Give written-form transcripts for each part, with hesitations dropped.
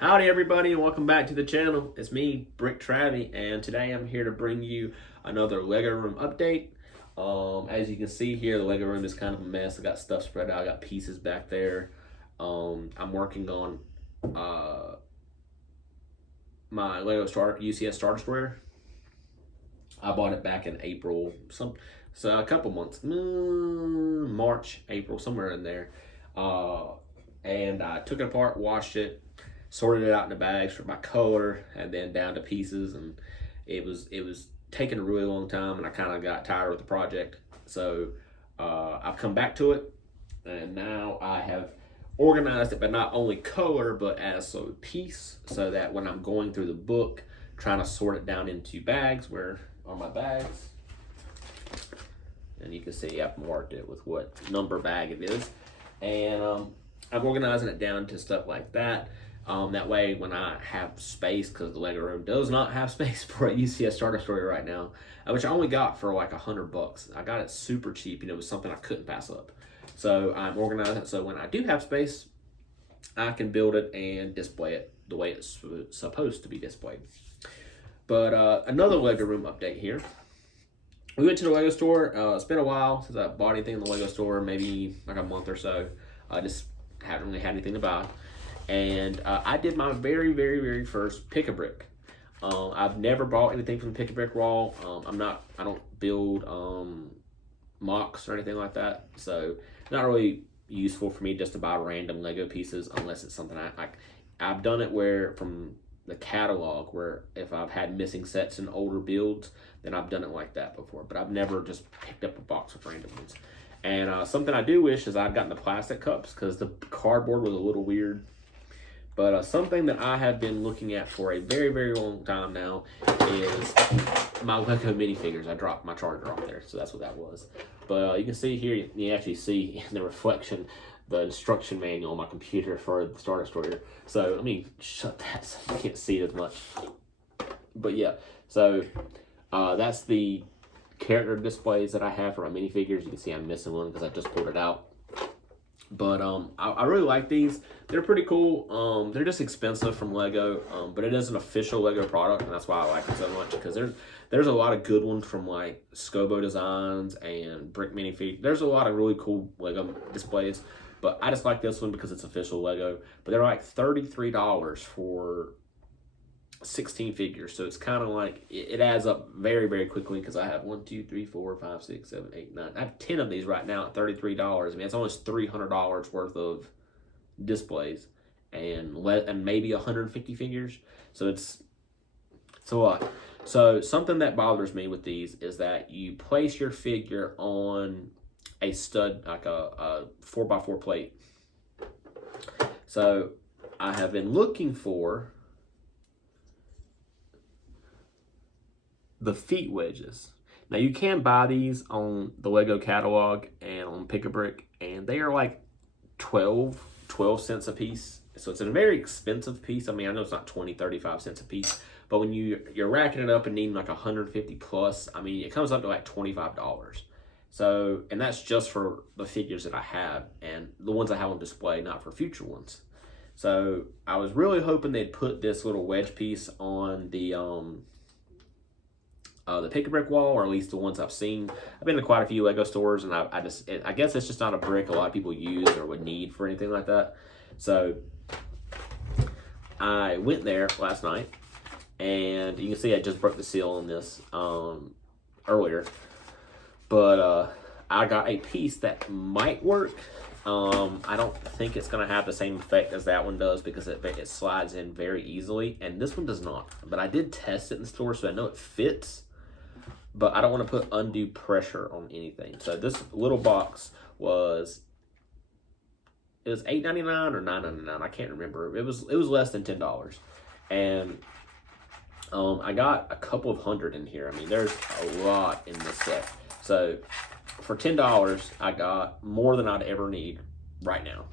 Howdy everybody and welcome back to the channel. It's me, Brick Travie, and today I'm here to bring you another Lego room update. As you can see here, the Lego room is kind of a mess. I got stuff spread out, I got pieces back there. I'm working on my Lego UCS Star Destroyer. I bought it back in April, so a couple months, March, April, somewhere in there. And I took it apart, washed it, sorted it out into bags for my color, and then down to pieces. And it was taking a really long time, and I kind of got tired with the project. So I've come back to it, and now I have organized it, but not only color, but as a piece, so that when I'm going through the book, trying to sort it down into bags, where are my bags? And you can see I've marked it with what number bag it is. And I'm organizing it down to stuff like that. That way, when I have space, because the Lego room does not have space for a UCS Star Destroyer right now, which I only got for like $100. I got it super cheap, and it was something I couldn't pass up. So I'm organizing it so when I do have space, I can build it and display it the way it's supposed to be displayed. But another Lego room update here. We went to the Lego store. It's been a while since I bought anything in the Lego store, maybe like a month or so. I just haven't really had anything to buy. And I did my very first Pick-a-Brick. I've never bought anything from the Pick-a-Brick wall. I don't build mocks or anything like that. So not really useful for me just to buy random Lego pieces unless it's something I like. I've done it where from the catalog, where if I've had missing sets in older builds, then I've done it like that before. But I've never just picked up a box of random ones. And something I do wish is I'd gotten the plastic cups, because the cardboard was a little weird. But something that I have been looking at for a very long time now is my Lego minifigures. I dropped my charger off there, so that's what that was. But you can see here, you actually see in the reflection the instruction manual on my computer for the Star Destroyer. So let me shut that so you can't see it as much. But yeah, so that's the character displays that I have for my minifigures. You can see I'm missing one because I just pulled it out. But I really like these. They're pretty cool. They're just expensive from Lego, but it is an official Lego product, and that's why I like them so much, because there's a lot of good ones from like Scobo Designs and Brick Minifigures. There's a lot of really cool Lego displays, but I just like this one because it's official Lego. But they're like $33 for 16 figures, so it's kind of like it adds up very quickly, because I have 1 2 3 4 5 6 7 8 9 I have 10 of these right now at $33. I mean, it's almost $300 worth of displays, and maybe 150 figures, so it's a lot. So something that bothers me with these is that you place your figure on a stud, like a 4x4 plate. So I have been looking for the feet wedges. Now you can buy these on the Lego catalog and on Pick-a-Brick, and they are like 12 cents a piece. So it's a very expensive piece. I mean, I know it's not 20, 35 cents a piece, but when you're racking it up and needing like 150 plus, I mean, it comes up to like $25. So, and that's just for the figures that I have and the ones I have on display, not for future ones. So I was really hoping they'd put this little wedge piece on the Pick-a-Brick wall, or at least the ones I've seen. I've been to quite a few Lego stores, and I guess it's just not a brick a lot of people use or would need for anything like that. So I went there last night, and you can see I just broke the seal on this earlier. But I got a piece that might work. I don't think it's going to have the same effect as that one does, because it slides in very easily, and this one does not. But I did test it in the store, so I know it fits. But I don't want to put undue pressure on anything. So this little box was $8.99 or $9.99. I can't remember. It was less than $10. And I got a couple of hundred in here. I mean, there's a lot in this set. So for $10, I got more than I'd ever need right now.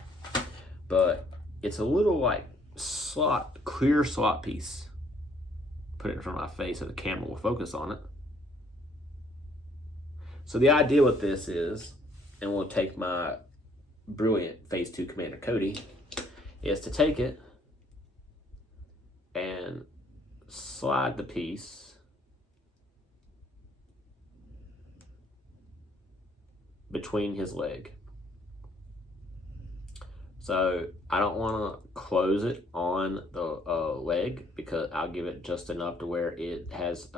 But it's a little like clear slot piece. Put it in front of my face so the camera will focus on it. So the idea with this is, and we'll take my brilliant Phase 2 Commander Cody, is to take it and slide the piece between his leg. So I don't want to close it on the leg, because I'll give it just enough to where it has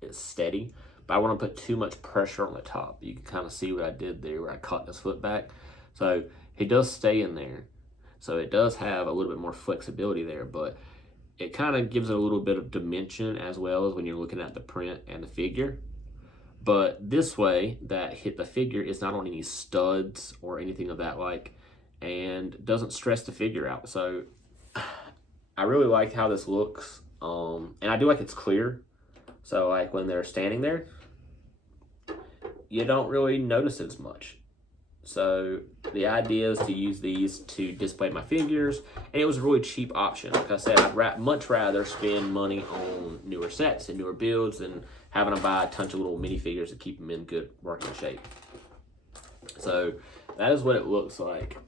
it's steady. But I want to put too much pressure on the top. You can kind of see what I did there, where I caught his foot back. So he does stay in there. So it does have a little bit more flexibility there, but it kind of gives it a little bit of dimension as well as when you're looking at the print and the figure. But this way, that hit the figure is not on any studs or anything of that like, and doesn't stress the figure out. So I really like how this looks, and I do like it's clear. So like when they're standing there, you don't really notice it as much. So the idea is to use these to display my figures, and it was a really cheap option. Like I said, I'd much rather spend money on newer sets and newer builds than having to buy a bunch of little minifigures to keep them in good working shape. So that is what it looks like.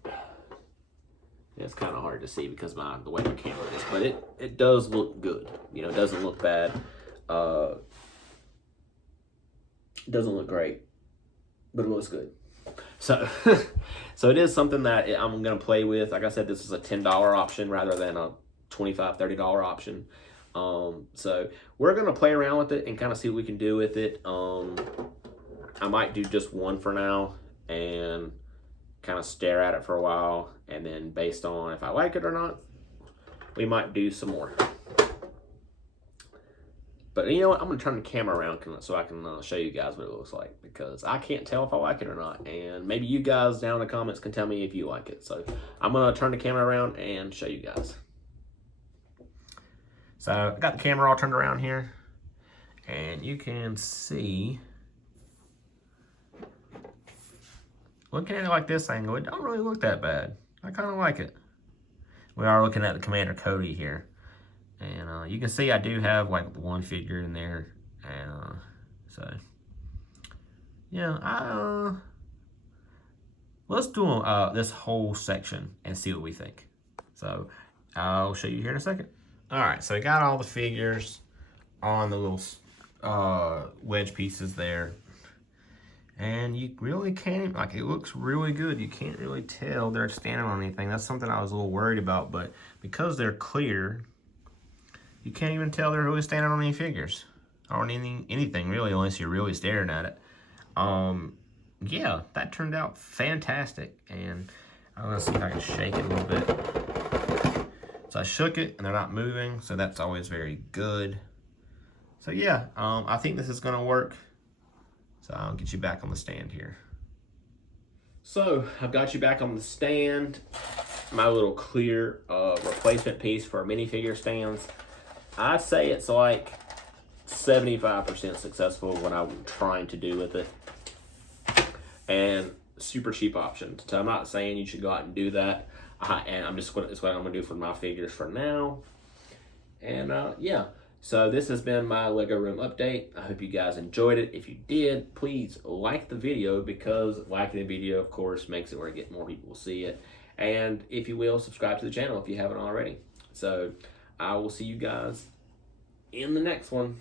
It's kind of hard to see because the way my camera is, but it does look good. You know, it doesn't look bad. It doesn't look great, but it looks good. So, so it is something that I'm going to play with. Like I said, this is a $10 option rather than a $25, $30 option. So we're going to play around with it and kind of see what we can do with it. I might do just one for now and kind of stare at it for a while, and then based on if I like it or not, we might do some more. But you know what, I'm going to turn the camera around so I can show you guys what it looks like, because I can't tell if I like it or not, and maybe you guys down in the comments can tell me if you like it. So I'm going to turn the camera around and show you guys. So I got the camera all turned around here, and you can see, looking at it like this angle, it don't really look that bad. I kind of like it. We are looking at the Commander Cody here. And you can see I do have like one figure in there. And so, yeah, let's do this whole section and see what we think. So I'll show you here in a second. All right, so I got all the figures on the little wedge pieces there. And you really can't, like, it looks really good. You can't really tell they're standing on anything. That's something I was a little worried about, but because they're clear, you can't even tell they're really standing on any figures or on anything really, unless you're really staring at it. Yeah, that turned out fantastic. And I'm gonna see if I can shake it a little bit. So I shook it and they're not moving, so that's always very good. So yeah, I think this is gonna work. So I'll get you back on the stand here. So I've got you back on the stand. My little clear replacement piece for minifigure stands. I'd say it's like 75% successful what I'm trying to do with it. And super cheap option. So I'm not saying you should go out and do that. And it's what I'm gonna do for my figures for now. And yeah. So this has been my Lego room update. I hope you guys enjoyed it. If you did, please like the video, because liking the video, of course, makes it where more people will see it. And if you will, subscribe to the channel if you haven't already. So I will see you guys in the next one.